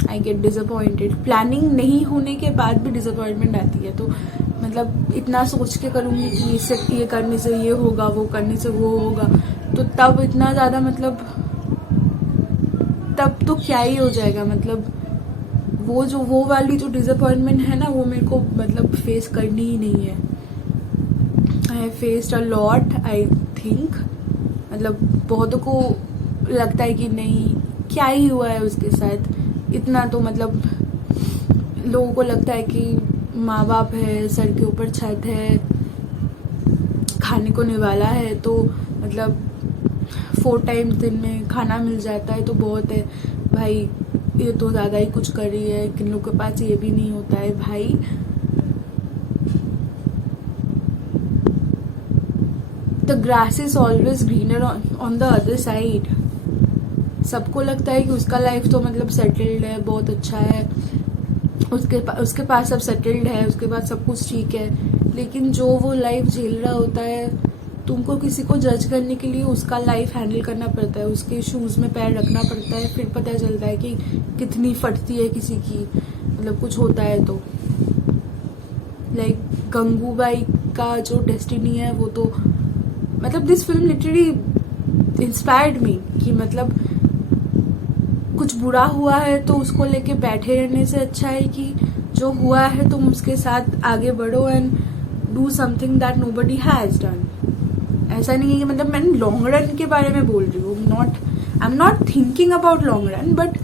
आई गेट डिसअपॉइंटेड. प्लानिंग नहीं होने के बाद भी डिसअपॉइंटमेंट आती है. तो मतलब इतना सोच के करूँगी कि इससे ये करने से ये होगा, वो करने से वो होगा, तो तब इतना ज़्यादा मतलब तब तो क्या ही हो जाएगा. मतलब वो वाली जो डिसअपॉइंटमेंट है ना, वो मेरे को मतलब फेस करनी ही नहीं है. I have faced a lot, I think. मतलब बहुतों को लगता है कि नहीं क्या ही हुआ है उसके साथ. इतना तो मतलब लोगों को लगता है कि माँ बाप है, सर के ऊपर छत है, खाने को निवाला है, तो मतलब 4 टाइम दिन में खाना मिल जाता है तो बहुत है. भाई ये तो ज़्यादा ही कुछ कर रही है. किन लोगों के पास ये भी नहीं होता है. भाई the grass is always greener on the other side. सबको लगता है कि उसका लाइफ तो मतलब सेटल्ड है, बहुत अच्छा है, उसके पास सब सेटल्ड है, उसके पास सब कुछ ठीक है. लेकिन जो वो लाइफ झेल रहा होता है, तुमको किसी को जज करने के लिए उसका लाइफ हैंडल करना पड़ता है, उसके शूज में पैर रखना पड़ता है. फिर पता चलता है कि कितनी फटती है किसी की, मतलब कुछ होता है. तो लाइक गंगूबाई का जो डेस्टिनी है वो तो मतलब this film literally inspired me. कि मतलब कुछ बुरा हुआ है तो उसको लेके बैठे रहने से अच्छा है कि जो हुआ है तुम उसके साथ आगे बढ़ो and do something that nobody has done. ऐसा नहीं है कि मतलब मैं लॉन्ग रन के बारे में बोल रही हूँ. I am not thinking about long run, but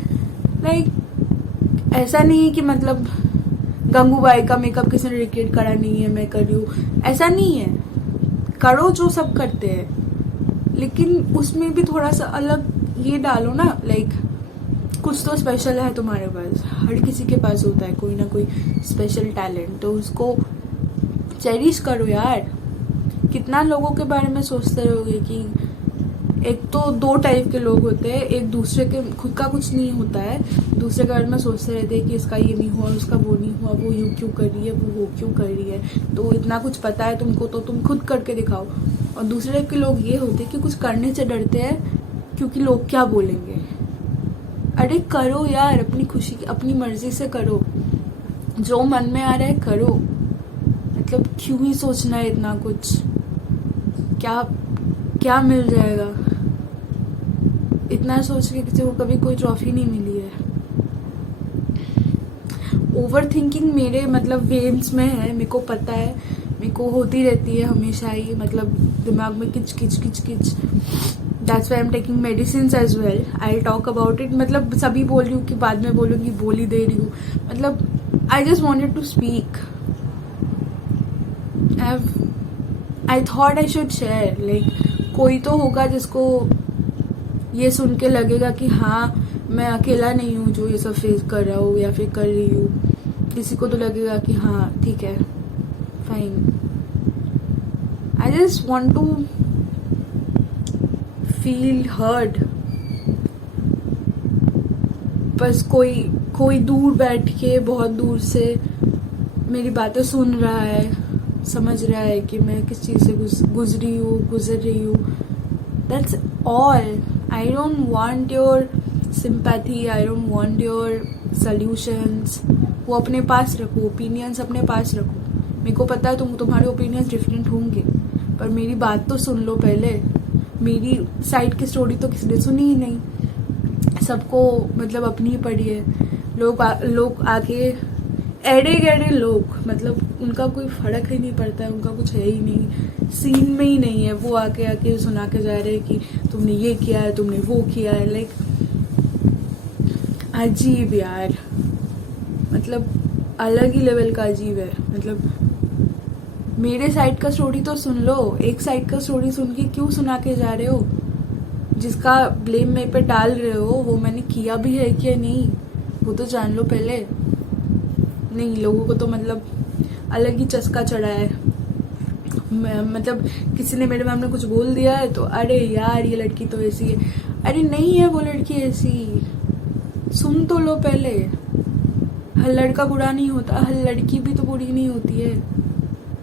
like ऐसा नहीं है कि मतलब गंगूबाई का मेकअप किसी ने रिक्रिएट करा नहीं है, मैं कर रही हूँ, ऐसा नहीं है। करो जो सब करते हैं, लेकिन उसमें भी थोड़ा सा अलग ये डालो ना, लाइक कुछ तो स्पेशल है तुम्हारे पास, हर किसी के पास होता है कोई ना कोई स्पेशल टैलेंट, तो उसको चेरिश करो यार। कितना लोगों के बारे में सोचते रहोगे कि एक तो दो टाइप के लोग होते हैं, एक दूसरे के खुद का कुछ नहीं होता है, दूसरे के बारे में सोचते रहते हैं कि इसका ये नहीं हुआ, उसका वो नहीं हुआ, वो यूँ क्यों कर रही है, वो क्यों कर रही है, तो इतना कुछ पता है तुमको तो तुम खुद करके दिखाओ। और दूसरे टाइप के लोग ये होते हैं कि कुछ करने से डरते हैं क्योंकि लोग क्या बोलेंगे। अरे करो यार, अपनी खुशी अपनी मर्जी से करो, जो मन में आ रहा है करो, मतलब क्यों ही सोचना है इतना कुछ, क्या क्या मिल जाएगा। इतना सोच के किसी को कभी कोई ट्रॉफी नहीं मिली है। ओवर थिंकिंग मेरे मतलब वेन्स में है, मेरे को पता है, मेरे को होती रहती है हमेशा ही, मतलब दिमाग में किच किच किच किच। That's why I am taking medicine as well, I talk about it. मतलब सभी बोल रही हूँ कि बाद में बोलूँगी, बोल ही दे रही हूँ, मतलब I just wanted to speak. I thought I should share, like कोई तो होगा जिसको ये सुन के लगेगा कि हाँ मैं अकेला नहीं हूँ जो ये सब फेस कर रहा हूँ या फिर कर रही हूँ। किसी को तो लगेगा कि हाँ ठीक है, fine. I just want to feel heard. बस कोई दूर बैठ के बहुत दूर से मेरी बातें सुन रहा है, समझ रहा है कि मैं किस चीज़ से गुजर रही हूँ। That's all. I don't want your sympathy, I don't want your solutions. वो अपने पास रखो, ओपिनियंस अपने पास रखो। मेरे को पता है तुम्हारे ओपिनियंस डिफरेंट होंगे, पर मेरी बात तो सुन लो पहले। मेरी साइड की स्टोरी तो किसी ने सुनी ही नहीं, सबको मतलब अपनी ही पड़ी है। लोग आके एड़े गहरे लोग, मतलब उनका कोई फर्क ही नहीं पड़ता है, उनका कुछ है ही नहीं, सीन में ही नहीं है। वो आके सुना के जा रहे हैं कि तुमने ये किया है, तुमने वो किया है। लाइक अजीब यार, मतलब अलग ही लेवल का अजीब है। मतलब मेरे साइड का स्टोरी तो सुन लो, एक साइड का स्टोरी सुन के क्यों सुना के जा रहे हो? जिसका ब्लेम मेरे पे डाल रहे हो वो मैंने किया भी है क्या नहीं, वो तो जान लो पहले। नहीं, लोगों को तो मतलब अलग ही चस्का चढ़ा है। मतलब किसी ने मेरे मैम ने कुछ बोल दिया है तो अरे यार ये लड़की तो ऐसी है। अरे नहीं है वो लड़की ऐसी, सुन तो लो पहले। हर लड़का बुरा नहीं होता, हर लड़की भी तो बुरी नहीं होती है,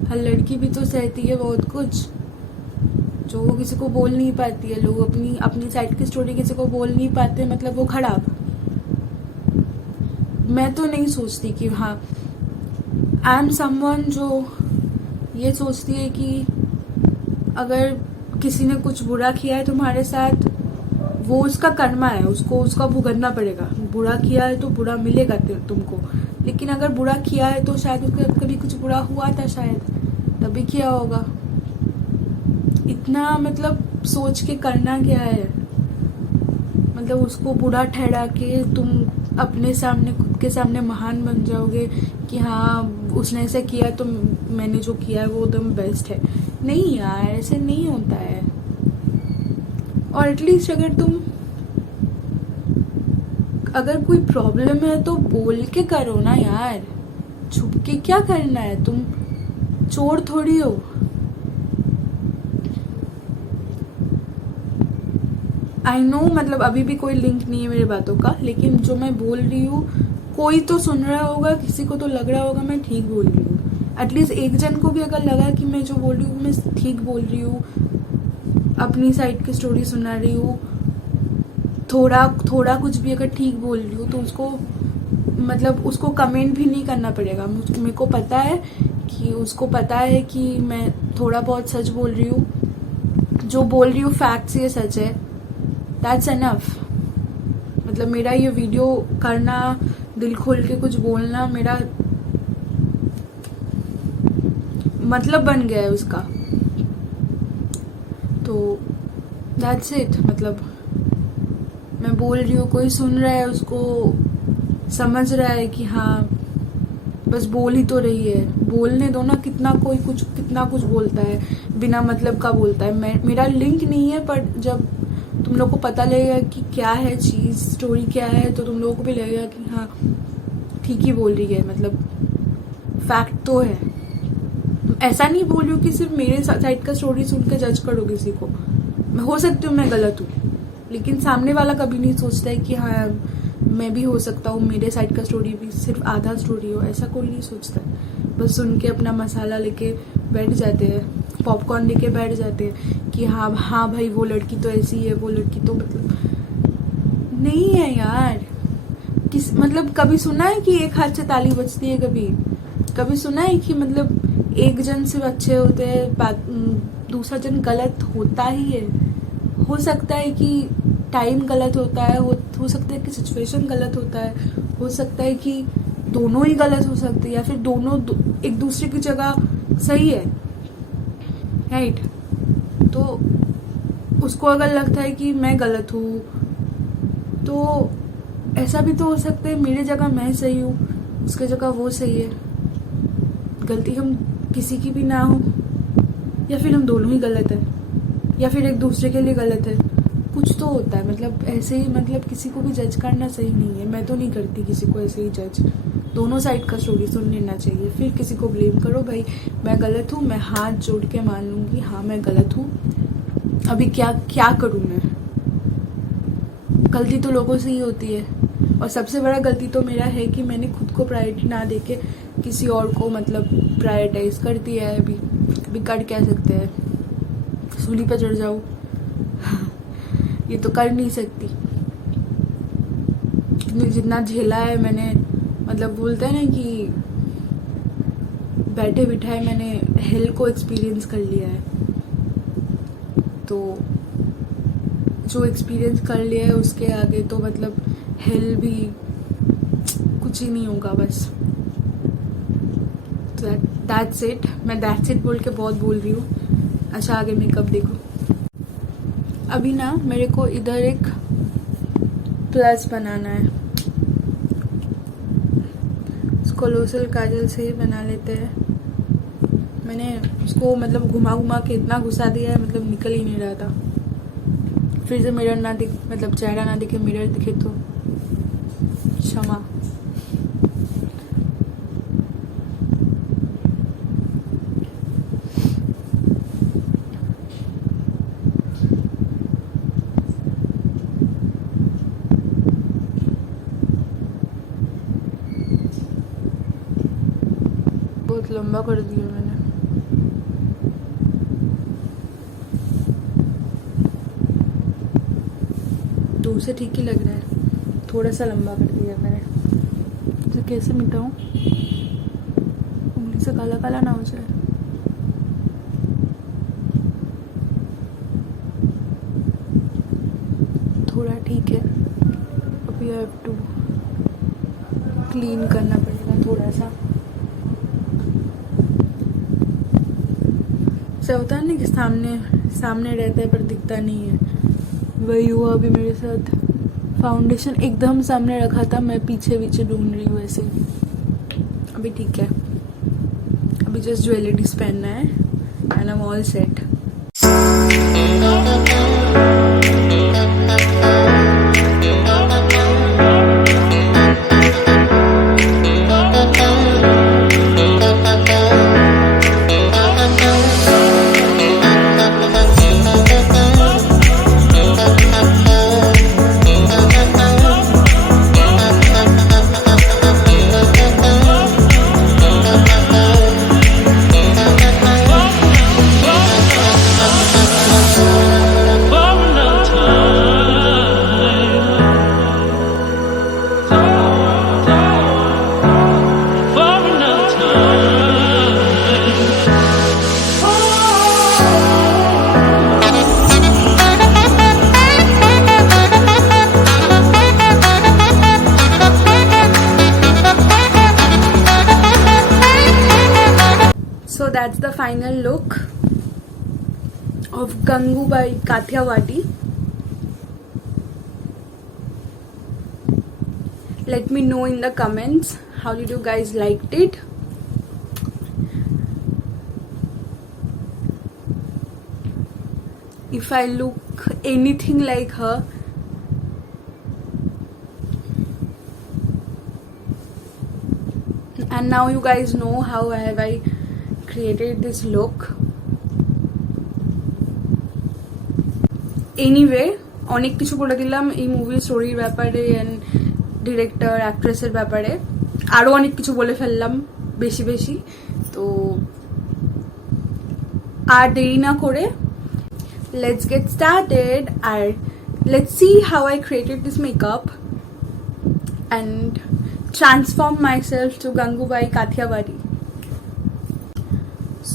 हर लड़की भी तो सहती है बहुत कुछ जो वो किसी को बोल नहीं पाती है। लोग अपनी साइड की स्टोरी किसी को बोल नहीं पाते, मतलब वो खराब। मैं तो नहीं सोचती कि हाँ आई एम समवन जो ये सोचती है कि अगर किसी ने कुछ बुरा किया है तुम्हारे साथ, वो उसका कर्मा है, उसका भुगतना पड़ेगा। बुरा किया है तो बुरा मिलेगा तुमको, लेकिन अगर बुरा किया है तो शायद उसका कभी कुछ बुरा हुआ था, शायद तभी किया होगा। इतना मतलब सोच के करना क्या है? मतलब उसको बुरा ठहरा के तुम अपने सामने, खुद के सामने महान बन जाओगे कि हाँ उसने ऐसा किया तो मैंने जो किया है वो एकदम बेस्ट है। नहीं यार, ऐसे नहीं होता है। और एटलीस्ट अगर कोई प्रॉब्लम है तो बोल के करो ना यार, छुप के क्या करना है? तुम चोर थोड़ी हो। आई नो, मतलब अभी भी कोई लिंक नहीं है मेरी बातों का, लेकिन जो मैं बोल रही हूँ कोई तो सुन रहा होगा, किसी को तो लग रहा होगा मैं ठीक बोल रही हूँ। एटलीस्ट एक जन को भी अगर लगा कि मैं जो बोल रही हूँ मैं ठीक बोल रही हूँ, अपनी साइड की स्टोरी सुना रही हूँ, थोड़ा कुछ भी अगर ठीक बोल रही हूँ, तो उसको मतलब उसको कमेंट भी नहीं करना पड़ेगा। मेरे को पता है कि उसको पता है कि मैं थोड़ा बहुत सच बोल रही हूँ, जो बोल रही हूँ फैक्ट्स ये सच है। That's enough. मतलब मेरा ये वीडियो करना, दिल खोल के कुछ बोलना, मेरा मतलब बन गया है उसका। तो दैट्स इट। मतलब मैं बोल रही हूँ, कोई सुन रहा है, उसको समझ रहा है कि हाँ बस बोल ही तो रही है, बोलने दो ना। कितना कुछ बोलता है, बिना मतलब का बोलता है। मेरा लिंक नहीं है, पर जब तुम लोग को पता लगेगा कि क्या है चीज, स्टोरी क्या है, तो तुम लोगों को भी लगेगा कि हाँ ठीक ही बोल रही है, मतलब फैक्ट तो है। ऐसा नहीं बोल रही हूँ कि सिर्फ मेरे साइड का स्टोरी सुन के जज करो किसी को। हो सकती हूँ मैं गलत हूँ, लेकिन सामने वाला कभी नहीं सोचता है कि हाँ मैं भी हो सकता हूँ, मेरे साइड का स्टोरी भी सिर्फ आधा स्टोरी हो, ऐसा कोई नहीं सोचता है। बस सुन के अपना मसाला लेके बैठ जाते हैं, पॉपकॉर्न लेके बैठ जाते हैं कि हाँ भाई वो लड़की तो ऐसी है, वो लड़की तो मतलब नहीं है यार। मतलब कभी सुना है कि एक हाथ से ताली बजती है? कभी सुना है कि मतलब एक जन सिर्फ अच्छे होते हैं, दूसरा जन गलत होता ही है? हो सकता है कि टाइम गलत होता है, हो सकता है कि सिचुएशन गलत होता है, हो सकता है कि दोनों ही गलत हो सकते हैं, या फिर दोनों एक दूसरे की जगह सही है, राइट? तो उसको अगर लगता है कि मैं गलत हूँ, तो ऐसा भी तो हो सकता है मेरी जगह मैं सही हूँ, उसकी जगह वो सही है। गलती हम किसी की भी ना हो, या फिर हम दोनों ही गलत है, या फिर एक दूसरे के लिए गलत है। कुछ तो होता है, मतलब ऐसे ही, मतलब किसी को भी जज करना सही नहीं है। मैं तो नहीं करती किसी को ऐसे ही जज। दोनों साइड का स्टोरी सुन लेना चाहिए, फिर किसी को ब्लेम करो। भाई मैं गलत हूँ, मैं हाथ जोड़ के मान लूंगी हाँ मैं गलत हूँ, अभी क्या करूँ मैं? गलती तो लोगों से ही होती है, और सबसे बड़ा गलती तो मेरा है कि मैंने खुद को प्रायोरिटी ना देके किसी और को मतलब प्रायोरिटाइज कर दिया है। अभी कर क्या सकते हैं, सूली पे चढ़ जाऊँ? ये तो कर नहीं सकती। जितना झेला है मैंने, मतलब बोलते हैं ना कि बैठे बिठाए मैंने हेल को एक्सपीरियंस कर लिया है, तो जो एक्सपीरियंस कर लिया है उसके आगे तो मतलब हेल भी कुछ ही नहीं होगा बस। That's it. मैं दैट्स इट बोल के बहुत बोल रही हूँ। अच्छा आगे मेकअप देखो। अभी ना मेरे को इधर एक प्लस बनाना है, उसको लोसल काजल से ही बना लेते हैं। मैंने उसको मतलब घुमा घुमा के इतना घुसा दिया है, मतलब निकल ही नहीं रहा था। फिर से मिरर ना दिख, मतलब चेहरा ना दिखे, मिरर दिखे तो क्षमा। बहुत लंबा कर दिया मैंने। दूर से ठीक ही लग रहा है, थोड़ा सा लंबा कर दिया मैंने। तो कैसे मिटाऊं, उंगली से काला काला ना हो जाए। थोड़ा ठीक है, अभी आई हैव टू क्लीन करना पड़ेगा थोड़ा सा। ऐसा होता है ना कि सामने रहता है पर दिखता नहीं है, वही हुआ अभी मेरे साथ। फाउंडेशन एकदम सामने रखा था, मैं पीछे ढूंढ रही हूँ ऐसे। अभी ठीक है, अभी जस्ट ज्वेलरीज पहनना है and I am all set. So that's the final look of Gangubai Kathiawadi. let me know in the comments how did you guys liked it. If I look anything like her, and now you guys know how have I created this look. Anyway, অনেক কিছু বলে দিলাম এই মুভির স্টোরির ব্যাপারে and director অ্যাক্ট্রেসের ব্যাপারে, আরো অনেক কিছু বলে ফেললাম বেশি বেশি। তো আর দেরি না করে let's get started and let's see how I created this makeup and transform myself to Gangubai Kathiawadi.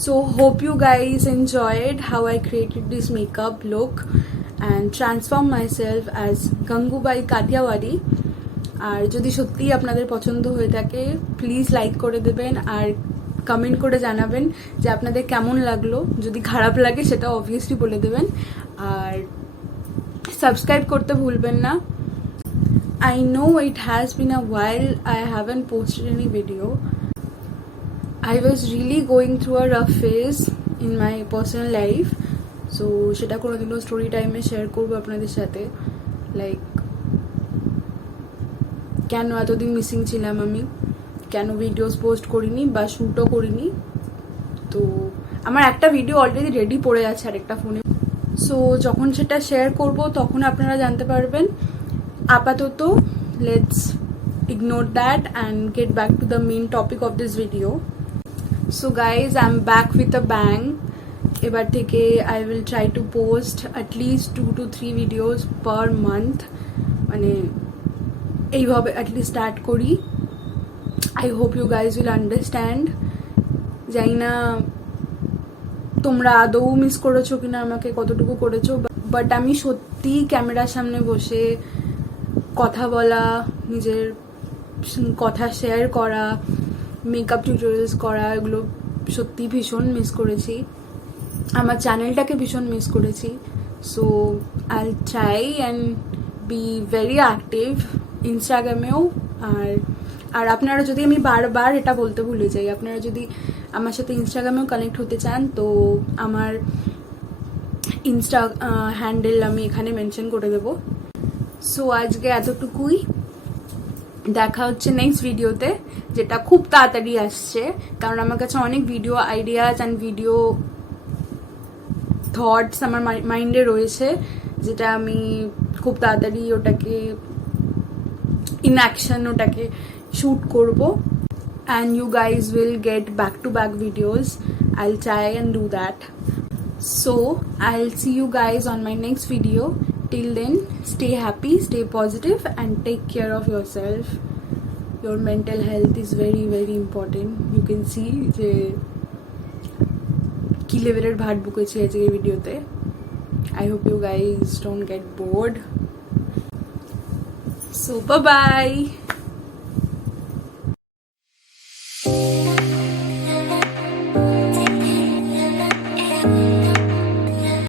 So hope you guys enjoyed how I created this makeup look and transform myself as Gangubai Kathiawadi. আর যদি সত্যি আপনাদের পছন্দ হয়ে থাকে please like করে দেবেন আর comment করে জানাবেন যে আপনাদের কেমন লাগলো। যদি খারাপ লাগে সেটা অবভিয়াসলি বলে দেবেন আর সাবস্ক্রাইব করতে ভুলবেন না। I know it has been a while I haven't posted any video. I was really going through a rough phase in my personal life, so সেটা কোনোদিনও স্টোরি টাইমে শেয়ার করবো আপনাদের সাথে, লাইক কেন এতদিন মিসিং ছিলাম আমি, কেন ভিডিওস পোস্ট করিনি বা শ্যুটও করিনি। তো আমার একটা ভিডিও অলরেডি রেডি পড়ে আছে আরেকটা ফোনে, সো যখন সেটা শেয়ার করব তখন আপনারা জানতে পারবেন। আপাতত let's ignore that and get back to the main topic of this video. So guys I am back with a bang. এবার থেকে I will try to post at least 2 to 3 videos per month, মানে এইভাবে at least start করি। I hope you guys will understand. জানি না তোমরা আদৌ miss করেছো কিনা আমাকে, কতটুকু করেছো, বাট আমি সত্যি ক্যামেরার সামনে বসে কথা বলা, নিজের কথা শেয়ার করা, মেকআপ টিউটোরিয়ালস করা, এগুলো সত্যি ভীষণ মিস করেছি। আমার চ্যানেলটাকে ভীষণ মিস করেছি। So I will try and be very active ইনস্টাগ্রামেও। আর আপনারা যদি, আমি বারবার এটা বলতে ভুলে যাই, আপনারা যদি আমার সাথে ইনস্টাগ্রামেও কানেক্ট হতে চান তো আমার ইনস্টা হ্যান্ডেল আমি এখানে মেনশন করে দেবো। সো আজকে এতটুকুই, দেখা হচ্ছে নেক্সট ভিডিওতে, যেটা খুব তাড়াতাড়ি আসছে, কারণ আমার কাছে অনেক video ideas and video thoughts আমার মাইন্ডে রয়েছে, যেটা আমি খুব তাড়াতাড়ি ওটাকে ইন অ্যাকশন ওটাকে shoot করবো, and you guys will get back to back videos. I'll try and do that. So I'll see you guys on my next video. Till then, stay happy, stay positive and take care of yourself. Your mental health is very very important. You can see যে কি লেভেলের ভাট বুকেছি আজকের ভিডিওতে। I hope you guys don't get bored. So bye bye.